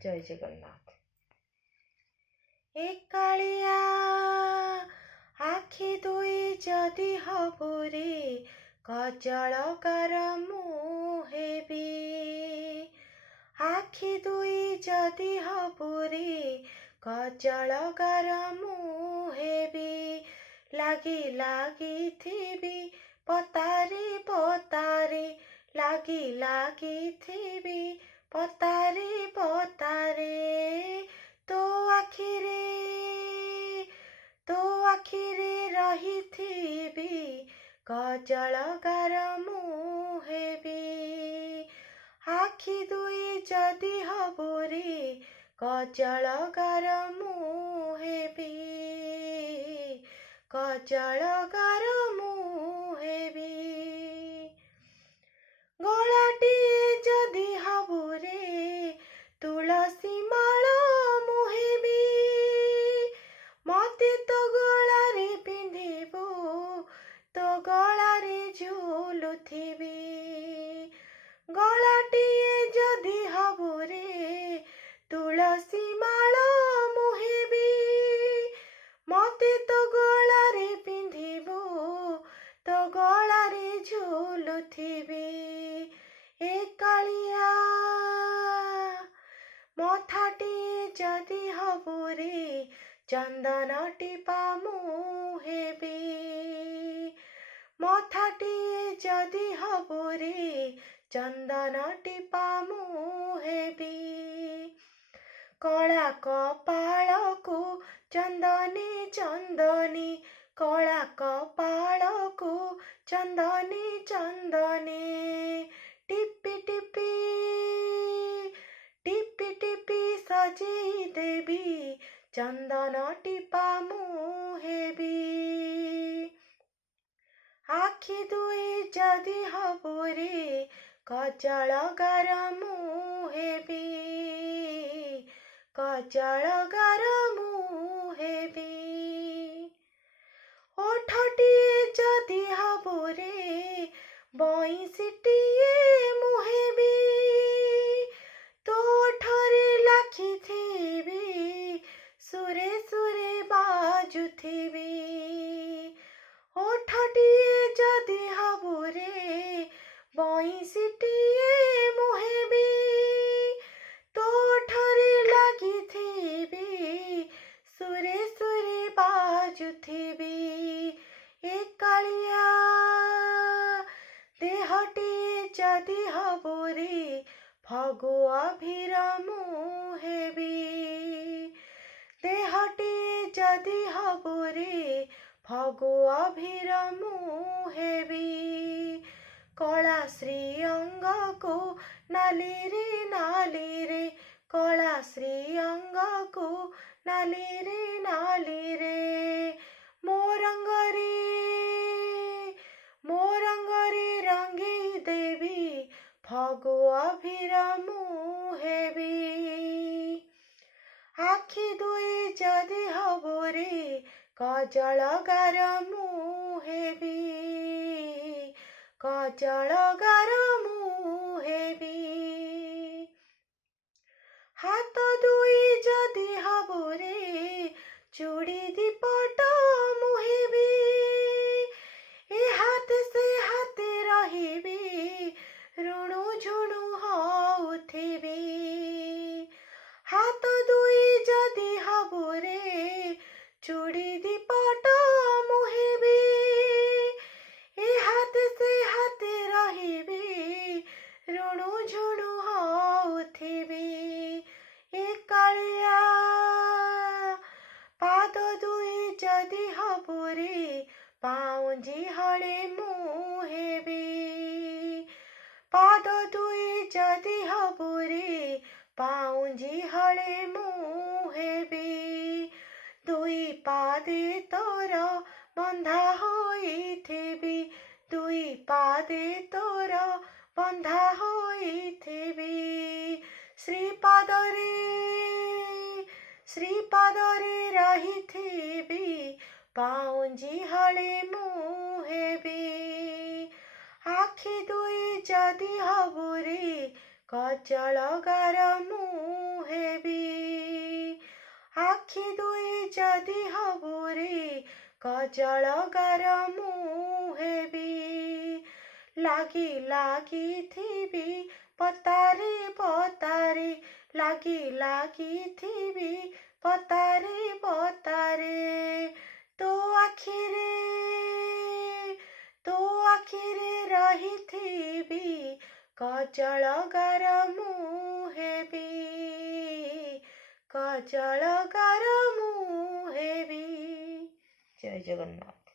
ଜୟ ଜଗନ୍ନାଥ। ଏକାଳିଆ ଆଖି ଦୁଇ ଯଦି ହବୁରେ କଜଳକାର ମୁଁ ହେବି। ଆଖି ଦୁଇ ଯଦି ହବୁରେ କଜଳକାର ମୁଁ ହେବି। ଲାଗି ଲାଗିଥିବି ପତାରେ ପତାରେ, ଲାଗି ଲାଗିଥିବି ପତାରେ ପତାରେ। ତୋ ଆଖିରେ ରହିଥିବି କଜଳକାର ମୁଁ ହେବି। ଆଖି ଦୁଇ ଯଦି ହବୁରେ କଜଳକାର ମୁଁ ହେବି। କଜଳକାର ମୁଁ ହେବି। ଗଳାଟିଏ ଯଦି ହବୁରେ ତୁଳସୀ ମାଳ ମୁଁ ହେବି। ମତେ ତୋ ଗଳାରେ ପିନ୍ଧିବୁ, ତୋ ଗଳାରେ ଝୁଲୁଥିବି। ଗଳାଟିଏ ଯଦି ହବୁରେ ତୁଳସୀ ମାଳ ମୁଁ ହେବି। ମତେ ତୋ ଗଳାରେ ପିନ୍ଧିବୁ, ତୋ ଗଳାରେ ଝୁଲୁଥିବି। ଏକାଳିଆ ମଥାଟିଏ ଯଦି ହବୁରେ ଚନ୍ଦନ ଟିପା ମୁଁ ହେବି। ମଥାଟିଏ ଯଦି ହବୁରେ ଚନ୍ଦନ ଟିପା ମୁଁ ହେବି। କଳା କପାଳକୁ ଚନ୍ଦନେ ଚନ୍ଦନେ, କଳା କପାଳକୁ ଚନ୍ଦନେ ଚନ୍ଦନେ। ଟିପି ଟିପି ଟିପି ଟିପି ସଜେଇ ଦେବି, ଚନ୍ଦନ ଟିପା ମୁଁ ହେବି। ଆଖି ଦୁଇ ଯଦି ହବୁରେ କଜଳକାର ମୁଁ ହେବି। କଜଳକାର ମୁଁ ହେବି। ଓଠଟିଏ ଯଦି ହବୁରେ ବଇଁଶୀଟିଏ ମୁଁ ହେବି। ତୋ ଓଠରେ ଲାଖିଥିବି, ସୁରେ ସୁରେ ବାଜୁଥିବି। ଓଠଟିଏ ଯଦି ହବୁରେ ବଇଁଶୀଟିଏ ମୁଁ ହେବି। ତୋ ଓଠରେ ଲାଗିଥିବି, ସୁରେ ସୁରେ ବାଜୁଥିବି। ଏକାଳିଆ ଦେହଟିଏ ଯଦି ହବୁରେ ଫଗୁ ଅଭିର ମୁଁ ହେବି। ଦେହଟିଏ ଯଦି ହବୁରେ ଫଗୁ ଅଭିର ମୁଁ ହେବି। କଳା ଶ୍ରୀଅଙ୍ଗକୁ ନାଲିରେ ନାଲିରେ, କଳା ଶ୍ରୀଅଙ୍ଗକୁ ନାଲିରେ ନାଲିରେ। ମୋ ରଙ୍ଗରେ ରଙ୍ଗେଇ ଦେବି, ଫଗୁ ଅଭିର ମୁଁ ହେବି। ଆଖି ଦୁଇ ଯଦି ହବୁରେ କଜଳକାର ମୁଁ ହେବି। କଜଳକାର ମୁଁ ହେବି। ହାତ ଦୁଇ ଯଦି ହବୁରେ ଚୁଡ଼ି ଦିପଟ ମୁଁ ହେବି। ଏ ହାତେ ସେ ହାତେ ରହିବି, ରୁଣୁ ଝୁଣୁ ହଉଥିବି। ହାତ ଦୁଇ ଯଦି ହବୁରେ ଚୁଡ଼ି ଦିପଟ ମୁଁ ହେବି। ଏ ହାତେ ସେ ହାତେ ରହିବି, ରୁଣୁ ଝୁଣୁ ହଉଥିବି। ଏକାଳିଆ ପାଦ ଦୁଇ ଯଦି ହବୁରେ ପାଉଁଜି ହଳେ ମୁଁ ହେବି। ପାଦ ଦୁଇ ଯଦି ହବୁରେ ପାଉଁଜି ହଳେ ମୁଁ ହେବି। ଦୁଇ ପାଦେ ତୋର ବନ୍ଧା ହୋଇଥିବି, ଦୁଇ ପାଦେ ତୋର ବନ୍ଧା ହୋଇଥିବି। ଶ୍ରୀପାଦରେ ରହିଥିବି, ପାଉଁଜି ହଳେ ମୁଁ ହେବି। ଆଖି ଦୁଇ ଯଦି ହବୁରେ କଜଳକାର ମୁଁ ହେବି। ଯଦି ହବୁ ରେ କଜଳ ଗାର ମୁଁ ହେବି। ଲାଗି ଲାଗିଥିବି ପତାରେ ପତାରେ, ଲାଗି ଲାଗିଥିବି ପତାରେ ପତାରେ। ତୋ ଆଖିରେ ରହିଥିବି କଜଳ ଗାର ମୁଁ ହେବି, କଜଳ ଗାର ମୁଁ ହେବି। ଜୟ ଜଗନ୍ନାଥ।